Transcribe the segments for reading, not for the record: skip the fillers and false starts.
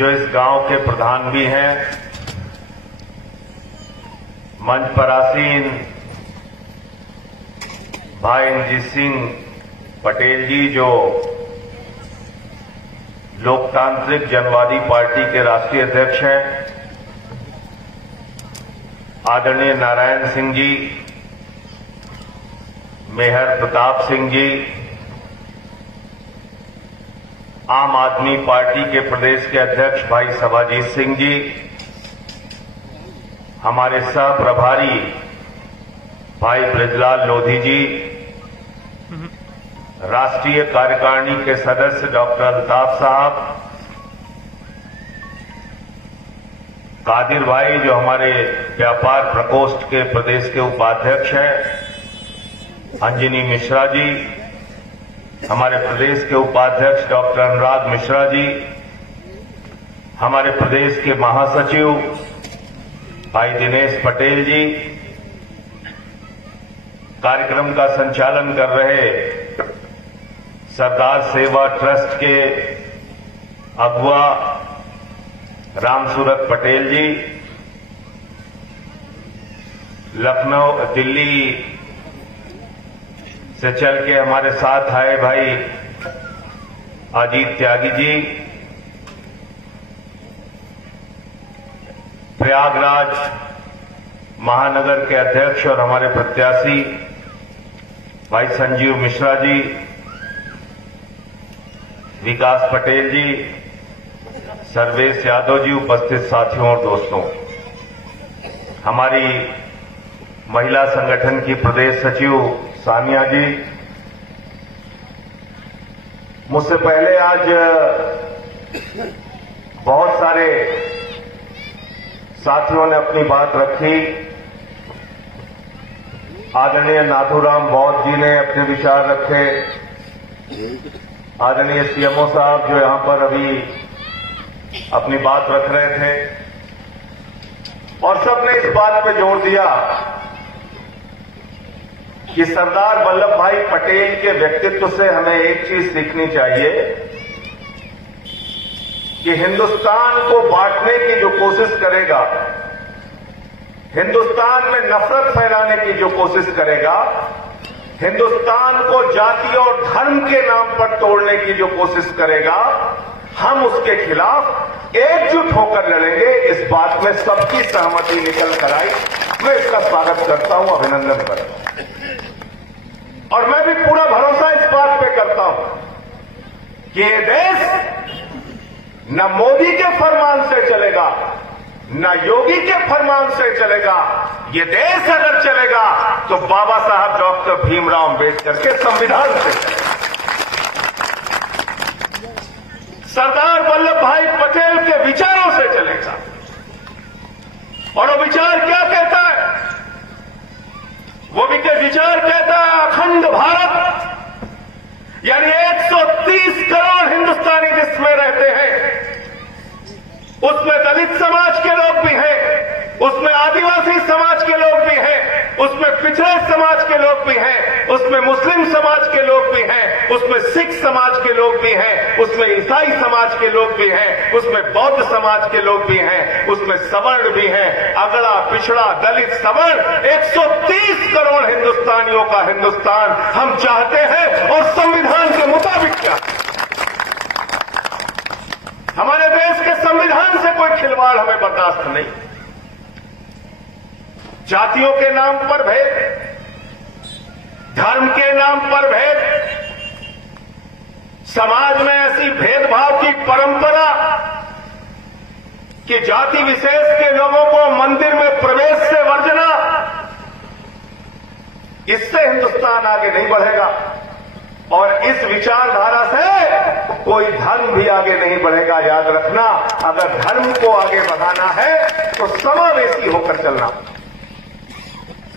जो इस गांव के प्रधान भी हैं, मंच पर आसीन भाई इंद्रजीत सिंह पटेल जी, जो लोकतांत्रिक जनवादी पार्टी के राष्ट्रीय अध्यक्ष हैं, आदरणीय नारायण सिंह जी, मेहर प्रताप सिंह जी, आम आदमी पार्टी के प्रदेश के अध्यक्ष भाई सभाजीत सिंह जी, हमारे सह प्रभारी भाई ब्रजलाल लोधी जी, राष्ट्रीय कार्यकारिणी के सदस्य डॉक्टर अल्ताफ साहब, कादिर भाई जो हमारे व्यापार प्रकोष्ठ के प्रदेश के उपाध्यक्ष हैं, अंजनी मिश्रा जी, हमारे प्रदेश के उपाध्यक्ष डॉक्टर अनुराग मिश्रा जी, हमारे प्रदेश के महासचिव भाई दिनेश पटेल जी, कार्यक्रम का संचालन कर रहे सरदार सेवा ट्रस्ट के अगुआ रामसूरत पटेल जी, लखनऊ दिल्ली से चल के हमारे साथ आए भाई अजीत त्यागी जी, प्रयागराज महानगर के अध्यक्ष और हमारे प्रत्याशी भाई संजीव मिश्रा जी, विकास पटेल जी, सर्वेश यादव जी, उपस्थित साथियों और दोस्तों, हमारी महिला संगठन की प्रदेश सचिव सानिया जी, मुझसे पहले आज बहुत सारे साथियों ने अपनी बात रखी। आदरणीय नाथूराम बौद्ध जी ने अपने विचार रखे, आदरणीय सीएमओ साहब जो यहां पर अभी अपनी बात रख रहे थे, और सबने इस बात पे जोर दिया कि सरदार वल्लभ भाई पटेल के व्यक्तित्व से हमें एक चीज सीखनी चाहिए कि हिंदुस्तान को बांटने की जो कोशिश करेगा, हिंदुस्तान में नफरत फैलाने की जो कोशिश करेगा, हिंदुस्तान को जाति और धर्म के नाम पर तोड़ने की जो कोशिश करेगा, हम उसके खिलाफ एकजुट होकर लड़ेंगे। इस बात में सबकी सहमति निकल कर आई। मैं इसका स्वागत करता हूं, अभिनंदन करता हूं, और मैं भी पूरा भरोसा इस बात पे करता हूं कि ये देश न मोदी के फरमान से चलेगा, न योगी के फरमान से चलेगा। ये देश अगर चलेगा तो बाबा साहब डॉक्टर भीमराव अंबेडकर के संविधान से चलेगा। सरदार वल्लभ भाई पटेल के विचारों से चलेगा। और वो विचार क्या कहता है? वो विचार कहता है अखंड भारत, यानी 130 करोड़ हिंदुस्तानी जिसमें रहते हैं, उसमें दलित समाज के लोग भी हैं, उसमें आदिवासी समाज के लोग भी हैं, उसमें पिछड़े समाज के लोग भी हैं, उसमें मुस्लिम समाज के लोग भी हैं, उसमें सिख समाज के लोग भी हैं, उसमें ईसाई समाज के लोग भी हैं, उसमें बौद्ध समाज के लोग भी हैं, उसमें सवर्ण भी हैं, अगड़ा पिछड़ा दलित सवर्ण 130 करोड़ हिंदुस्तानियों का हिंदुस्तान हम चाहते हैं। और संविधान के मुताबिक क्या, हमारे देश के संविधान से कोई खिलवाड़ हमें बर्दाश्त नहीं। जातियों के नाम पर भेद, धर्म के नाम पर भेद, समाज में ऐसी भेदभाव की परंपरा कि जाति विशेष के लोगों को मंदिर में प्रवेश से वर्जना, इससे हिंदुस्तान आगे नहीं बढ़ेगा। और इस विचारधारा से कोई धर्म भी आगे नहीं बढ़ेगा। याद रखना, अगर धर्म को आगे बढ़ाना है तो समावेशी होकर चलना,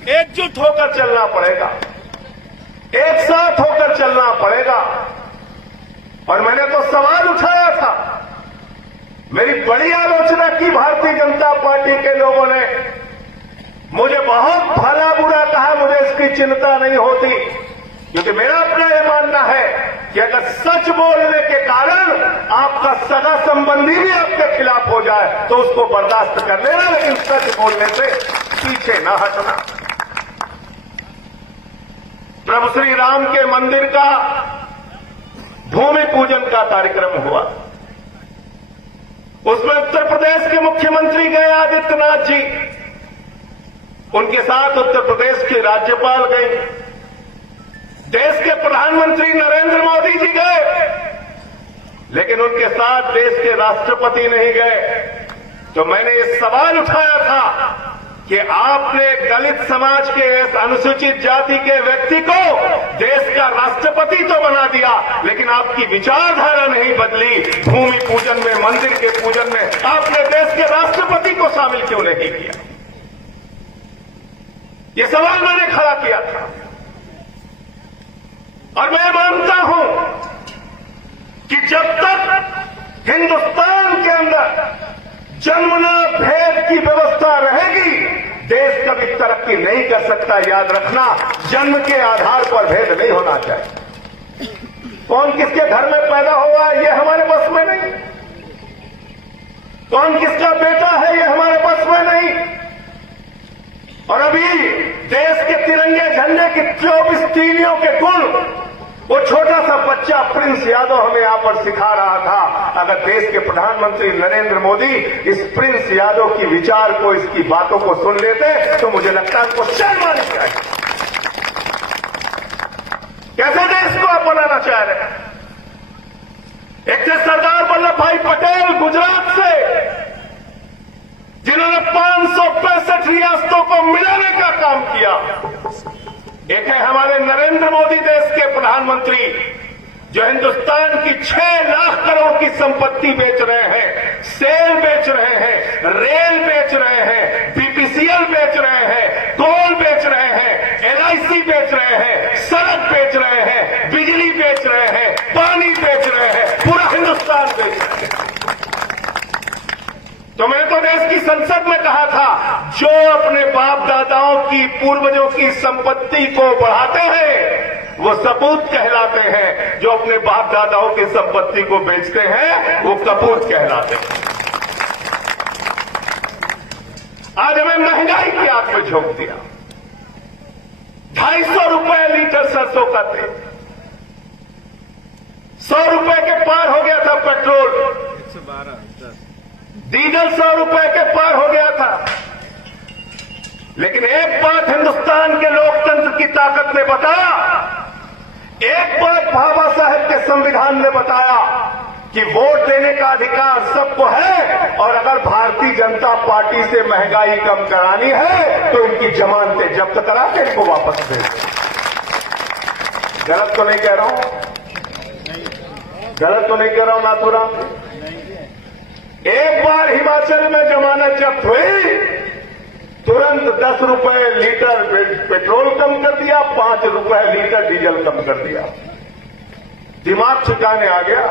एकजुट होकर चलना पड़ेगा, एक साथ होकर चलना पड़ेगा। और मैंने तो सवाल उठाया था, मेरी बड़ी आलोचना की भारतीय जनता पार्टी के लोगों ने, मुझे बहुत भला बुरा कहा, मुझे इसकी चिंता नहीं होती, क्योंकि मेरा अपना यह मानना है कि अगर सच बोलने के कारण आपका सगा संबंधी भी आपके खिलाफ हो जाए तो उसको बर्दाश्त कर लेना, लेकिन सच बोलने से पीछे न हटना। प्रभु श्री राम के मंदिर का भूमि पूजन का कार्यक्रम हुआ। उसमें उत्तर प्रदेश के मुख्यमंत्री गए आदित्यनाथ जी, उनके साथ उत्तर प्रदेश के राज्यपाल गए, देश के प्रधानमंत्री नरेंद्र मोदी जी गए, लेकिन उनके साथ देश के राष्ट्रपति नहीं गए। तो मैंने ये सवाल उठाया था कि आपने दलित समाज के इस अनुसूचित जाति के व्यक्ति को देश का राष्ट्रपति तो बना दिया, लेकिन आपकी विचारधारा नहीं बदली। भूमि पूजन में, मंदिर के पूजन में आपने देश के राष्ट्रपति को शामिल क्यों नहीं किया? ये सवाल मैंने खड़ा किया था। और मैं मानता हूं कि जब तक हिंदुस्तान के अंदर जन्मना भेद की व्यवस्था रहेगी, देश कभी तरक्की नहीं कर सकता। याद रखना, जन्म के आधार पर भेद नहीं होना चाहिए। कौन किसके घर में पैदा हुआ ये हमारे बस में नहीं, कौन किसका बेटा है ये हमारे बस में नहीं। और अभी देश के तिरंगे झंडे की 24 तीलियों के गुण वो छोटा सा बच्चा प्रिंस यादव हमें यहां पर सिखा रहा था। अगर देश के प्रधानमंत्री नरेंद्र मोदी इस प्रिंस यादव की विचार को, इसकी बातों को सुन लेते तो मुझे लगता है उसको शर्म आनी चाहिए। कैसे देश को आप बनाना चाह रहे हैं? एक थे सरदार वल्लभ भाई पटेल गुजरात से, जिन्होंने 565 रियासतों को मिलाने का काम किया। एक है हमारे नरेंद्र मोदी देश के प्रधानमंत्री, जो हिंदुस्तान की 6 लाख करोड़ की संपत्ति बेच रहे हैं, सेल बेच रहे हैं, रेल बेच रहे हैं, बीपीसीएल बेच रहे हैं, कोल बेच रहे हैं, एलआईसी बेच रहे हैं, सड़क बेच रहे हैं, बिजली बेच रहे हैं, पानी बेच रहे हैं, पूरा हिंदुस्तान बेच रहे हैं। तो मैं तो देश की संसद में कहा था, जो अपने बाप दादाओं की, पूर्वजों की संपत्ति को बढ़ाते हैं वो सपूत कहलाते हैं, जो अपने बाप दादाओं की संपत्ति को बेचते हैं वो कपूत कहलाते हैं। आज हमें महंगाई की आग में झोंक दिया। 250 रुपए लीटर सरसों का तेल, 100 रुपए के पार हो गया था पेट्रोल, 112 डीजल 100 रुपए के पार हो गया था। लेकिन एक बात हिंदुस्तान के लोकतंत्र की ताकत ने बताया, एक बात बाबा साहब के संविधान ने बताया कि वोट देने का अधिकार सबको है, और अगर भारतीय जनता पार्टी से महंगाई कम करानी है तो इनकी जमानतें जब्त करा के इनको वापस दे। गलत तो नहीं कह रहा हूं, गलत तो नहीं कह रहा हूं नाथूराम। एक बार हिमाचल में जमानत जब्त हुई, तुरंत 10 रुपए लीटर पेट्रोल कम कर दिया, 5 रुपए लीटर डीजल कम कर दिया। दिमाग ठिकाने आ गया।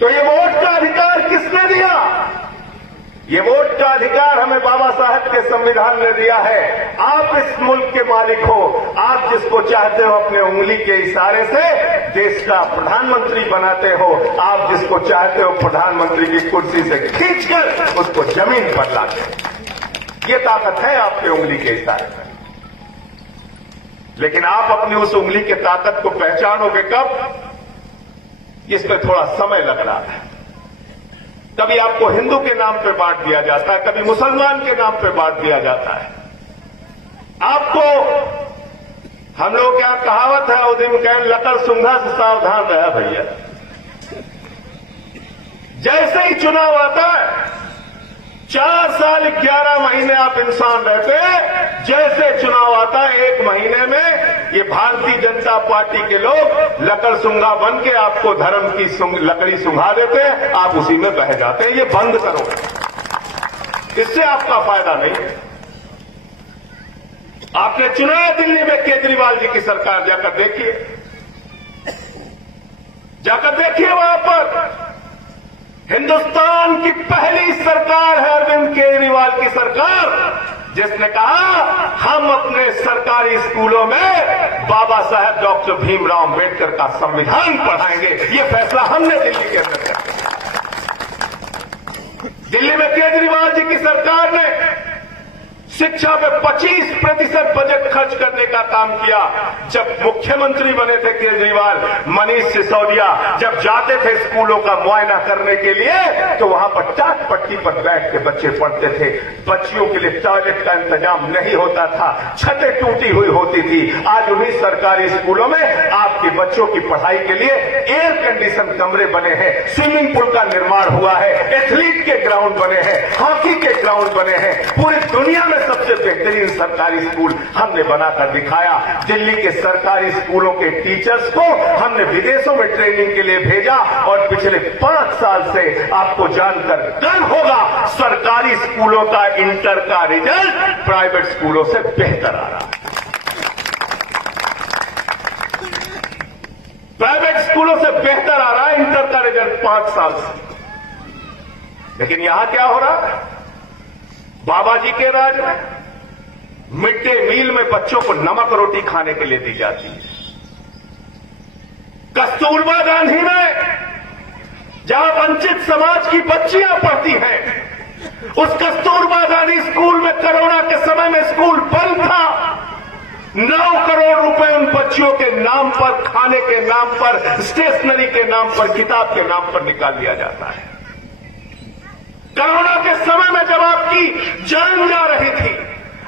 तो ये वोट का अधिकार किसने दिया? ये वोट का अधिकार हमें बाबा साहब के संविधान ने दिया है। आप इस मुल्क के मालिक हो, आप जिसको चाहते हो अपने उंगली के इशारे से देश का प्रधानमंत्री बनाते हो, आप जिसको चाहते हो प्रधानमंत्री की कुर्सी से खींचकर उसको जमीन पर लाते हो। ये ताकत है आपके उंगली के इशारे पर। लेकिन आप अपनी उस उंगली की ताकत को पहचानोगे कब? इसमें थोड़ा समय लग रहा है। कभी आपको हिंदू के नाम पे बांट दिया जाता है, कभी मुसलमान के नाम पे बांट दिया जाता है। आपको, हम लोग क्या कहावत है, उदिम कहन लकड़ सुंघा से सावधान रहा भैया। जैसे ही चुनाव आता है, 4 साल 11 महीने आप इंसान रहते हैं, जैसे चुनाव आता है 1 महीने में ये भारतीय जनता पार्टी के लोग लकड़ सुंघा बन के आपको धर्म की लकड़ी सुंघा देते हैं, आप उसी में बह जाते हैं। ये बंद करो, इससे आपका फायदा नहीं है। आपने चुना है दिल्ली में केजरीवाल जी की सरकार, जाकर देखिए, जाकर देखिए। वहां पर हिंदुस्तान की पहली सरकार है अरविंद केजरीवाल की सरकार, जिसने कहा हम अपने सरकारी स्कूलों में बाबा साहेब डॉक्टर भीमराव अम्बेडकर का संविधान पढ़ाएंगे। ये फैसला हमने दिल्ली के अंदर किया। दिल्ली में केजरीवाल जी की सरकार ने शिक्षा पे 25% बजट खर्च करने का काम किया। जब मुख्यमंत्री बने थे केजरीवाल, मनीष सिसोदिया जब जाते थे स्कूलों का मुआयना करने के लिए तो वहां पर टाट पट्टी पर बैठ के बच्चे पढ़ते थे। बच्चियों के लिए टॉयलेट का इंतजाम नहीं होता था, छतें टूटी हुई होती थी। आज उन्हीं सरकारी स्कूलों में आपके बच्चों की पढ़ाई के लिए एयर कंडीशन कमरे बने हैं, स्विमिंग पूल का निर्माण हुआ है, एथलीट के ग्राउंड बने हैं, हॉकी के ग्राउंड बने हैं। पूरी दुनिया में सबसे बेहतरीन सरकारी स्कूल हमने बनाकर दिखाया। दिल्ली के सरकारी स्कूलों के टीचर्स को हमने विदेशों में ट्रेनिंग के लिए भेजा और पिछले 5 साल से आपको जानकर गर्व होगा, सरकारी स्कूलों का इंटर का रिजल्ट प्राइवेट स्कूलों से बेहतर आ रहा है। प्राइवेट स्कूलों से बेहतर आ रहा है इंटर का रिजल्ट 5 साल से। लेकिन यहां क्या हो रहा है? बाबा जी के राज में मिड डे मील में बच्चों को नमक रोटी खाने के लिए दी जाती है। कस्तूरबा गांधी में जहां वंचित समाज की बच्चियां पढ़ती हैं, उस कस्तूरबा गांधी स्कूल में कोरोना के समय में स्कूल बंद था। 9 करोड़ रुपए उन बच्चियों के नाम पर, खाने के नाम पर, स्टेशनरी के नाम पर, किताब के नाम पर निकाल लिया जाता है। कोरोना के समय में जब आपकी जान जा रही थी,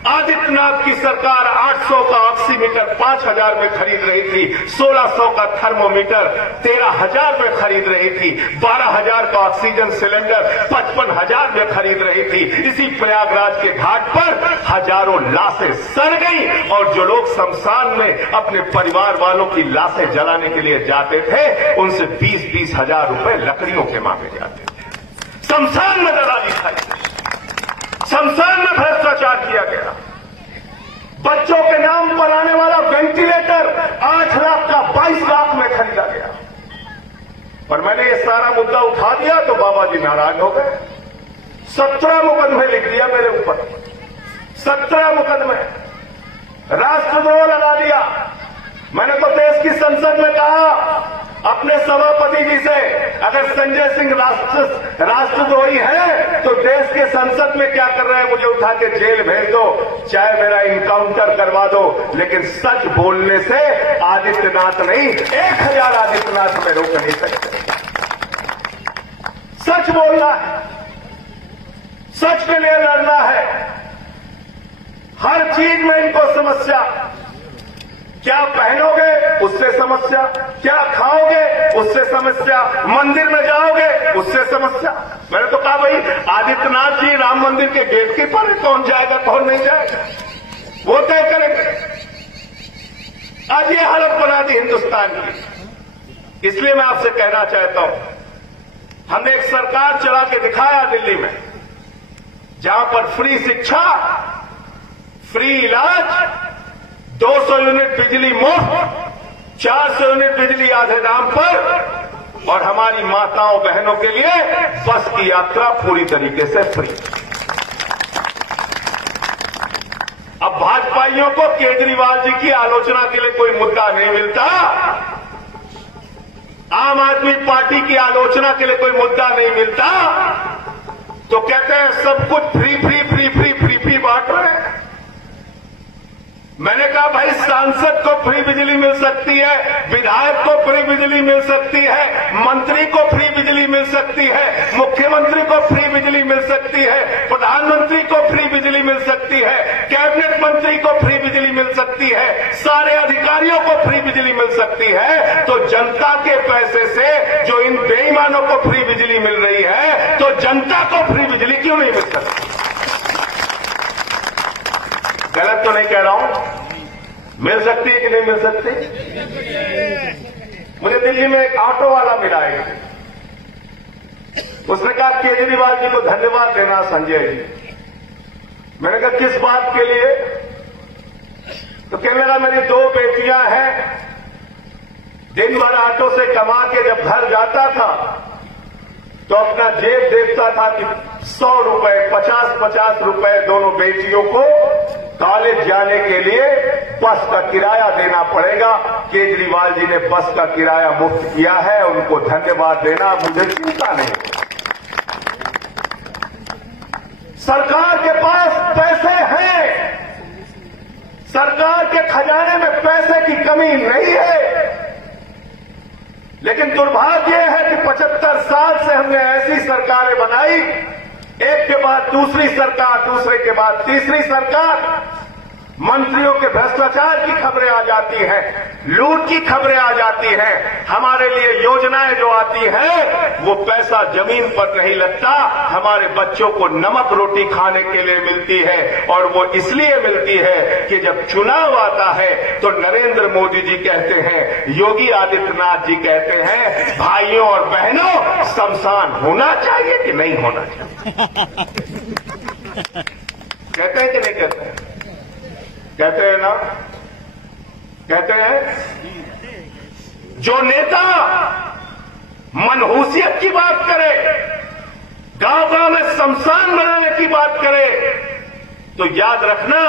आदित्यनाथ की सरकार 800 का ऑक्सीमीटर 5,000 में खरीद रही थी, 1,600 का थर्मोमीटर 13,000 में खरीद रही थी, 12,000 का ऑक्सीजन सिलेंडर 55,000 में खरीद रही थी। इसी प्रयागराज के घाट पर हजारों लाशें सड़ गई और जो लोग शमशान में अपने परिवार वालों की लाशें जलाने के लिए जाते थे, उनसे 20-20 हजार रुपए लकड़ियों के मांगे जाते थे। शमशान में दलाली खाई, शमशान में भ्रष्टाचार किया गया। बच्चों के नाम पर आने वाला वेंटिलेटर 8 लाख का 22 लाख में खरीदा गया। पर मैंने ये सारा मुद्दा उठा दिया तो बाबा जी नाराज हो गए। 17 मुकदमे लिख दिया मेरे ऊपर, 17 मुकदमे, राष्ट्रद्रोह लगा दिया। मैंने तो देश की संसद में कहा अपने सभापति जी से, अगर संजय सिंह राष्ट्रद्रोही है तो देश के संसद में क्या कर रहे हैं, मुझे उठा के जेल भेज दो, चाहे मेरा इनकाउंटर करवा दो, लेकिन सच बोलने से आदित्यनाथ नहीं 1000 आदित्यनाथ में रोक नहीं सकते। सच बोलना है, सच के लिए लड़ना है। हर चीज में इनको समस्या, क्या पहनोगे उससे समस्या, क्या खाओगे उससे समस्या, मंदिर में जाओगे उससे समस्या। मैंने तो कहा भाई आदित्यनाथ जी राम मंदिर के गेट के पर, कौन जाएगा कौन नहीं जाएगा वो तय करेंगे। आज ये हालत बना दी हिंदुस्तान की। इसलिए मैं आपसे कहना चाहता हूं, हमने एक सरकार चला के दिखाया दिल्ली में, जहां पर फ्री शिक्षा, फ्री इलाज, 200 यूनिट बिजली मुफ्त, 400 यूनिट बिजली आधे दाम पर, और हमारी माताओं बहनों के लिए बस की यात्रा पूरी तरीके से फ्री। अब भाजपाइयों को केजरीवाल जी की आलोचना के लिए कोई मुद्दा नहीं मिलता, आम आदमी पार्टी की आलोचना के लिए कोई मुद्दा नहीं मिलता, तो कहते हैं सब कुछ free free free free free free बांट रहे हैं। मैंने कहा भाई सांसद को फ्री बिजली मिल सकती है, विधायक को फ्री बिजली मिल सकती है, मंत्री को फ्री बिजली मिल सकती है, मुख्यमंत्री को फ्री बिजली मिल सकती है, प्रधानमंत्री को फ्री बिजली मिल सकती है, कैबिनेट मंत्री को फ्री बिजली मिल सकती है, सारे अधिकारियों को फ्री बिजली मिल सकती है। तो जनता के पैसे से जो इन बेईमानों को फ्री बिजली मिल रही है, तो जनता को फ्री बिजली क्यों नहीं मिल सकती? गलत तो नहीं कह रहा हूं, मिल सकती है कि नहीं मिल सकती? मुझे दिल्ली में एक ऑटो वाला मिला है, उसने कहा केजरीवाल जी को धन्यवाद देना संजय जी। मैंने कहा किस बात के लिए? तो कहने लगा मेरी 2 बेटियां हैं, दिन भर ऑटो से कमा के जब घर जाता था तो अपना जेब देखता था कि 100 रुपए 50-50 रुपए दोनों बेटियों को कॉलेज जाने के लिए बस का किराया देना पड़ेगा। केजरीवाल जी ने बस का किराया मुफ्त किया है, उनको धन्यवाद देना मुझे चिंता नहीं। सरकार के पास पैसे हैं, सरकार के खजाने में पैसे की कमी नहीं है, लेकिन दुर्भाग्य है कि 75 साल से हमने ऐसी सरकारें बनाई, एक के बाद दूसरी सरकार, दूसरे के बाद तीसरी सरकार, मंत्रियों के भ्रष्टाचार की खबरें आ जाती हैं, लूट की खबरें आ जाती हैं। हमारे लिए योजनाएं जो आती हैं वो पैसा जमीन पर नहीं लगता, हमारे बच्चों को नमक रोटी खाने के लिए मिलती है। और वो इसलिए मिलती है कि जब चुनाव आता है तो नरेंद्र मोदी जी कहते हैं, योगी आदित्यनाथ जी कहते हैं, भाइयों और बहनों शमशान होना चाहिए कि नहीं होना चाहिए। कहते हैं कि नहीं कहते हैं? कहते हैं ना, कहते हैं। जो नेता मनहूसियत की बात करे, गांव-गांव में शमशान बनाने की बात करे, तो याद रखना,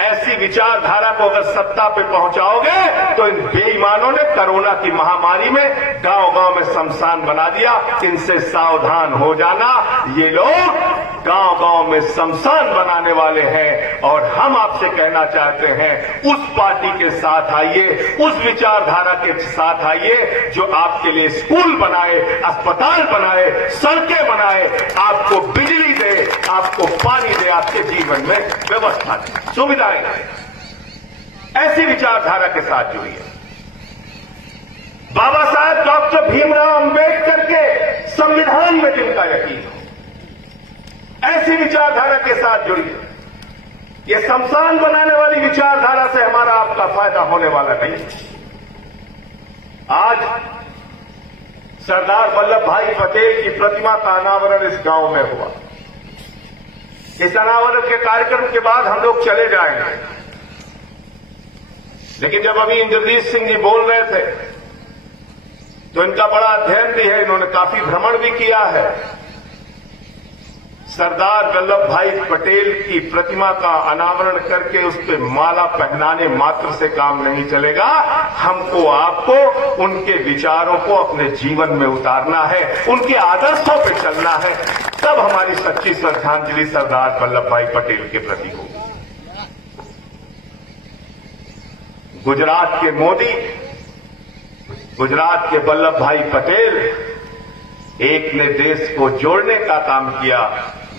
ऐसी विचारधारा को अगर सत्ता पे पहुंचाओगे तो इन बेईमानों ने कोरोना की महामारी में गांव-गांव में शमशान बना दिया। इनसे सावधान हो जाना, ये लोग गांव-गांव में शमशान बनाने वाले हैं। और हम आपसे कहना चाहते हैं, उस पार्टी के साथ आइए, उस विचारधारा के साथ आइए जो आपके लिए स्कूल बनाए, अस्पताल बनाए, सड़कें बनाए, आपको बिजली दे, आपको पानी दे, आपके जीवन में व्यवस्था दे, सुविधाएं दे। ऐसी विचारधारा के साथ जुड़िए। बाबा साहब डॉक्टर भीमराव अंबेडकर के संविधान में जिनका यकीन हो, ऐसी विचारधारा के साथ जुड़िए। ये शमशान बनाने वाली विचारधारा से हमारा आपका फायदा होने वाला नहीं। आज सरदार वल्लभ भाई पटेल की प्रतिमा का अनावरण इस गांव में हुआ। इस अनावरण के कार्यक्रम के बाद हम लोग चले जाएंगे, लेकिन जब अभी इंद्रजीत सिंह जी बोल रहे थे तो इनका बड़ा अध्ययन भी है, इन्होंने काफी भ्रमण भी किया है। सरदार वल्लभ भाई पटेल की प्रतिमा का अनावरण करके उस पर माला पहनाने मात्र से काम नहीं चलेगा। हमको आपको उनके विचारों को अपने जीवन में उतारना है, उनके आदर्शों पे चलना है, तब हमारी सच्ची श्रद्धांजलि सरदार वल्लभ भाई पटेल के प्रति होगी। गुजरात के मोदी, गुजरात के वल्लभ भाई पटेल, एक ने देश को जोड़ने का काम किया,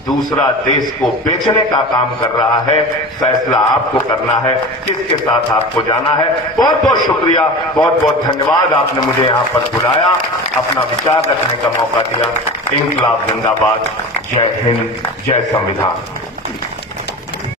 दूसरा देश को बेचने का काम कर रहा है। फैसला आपको करना है, किसके साथ आपको जाना है। बहुत बहुत शुक्रिया, बहुत बहुत धन्यवाद, आपने मुझे यहां पर बुलाया, अपना विचार रखने का मौका दिया। इंकलाब जिंदाबाद, जय हिंद, जय संविधान।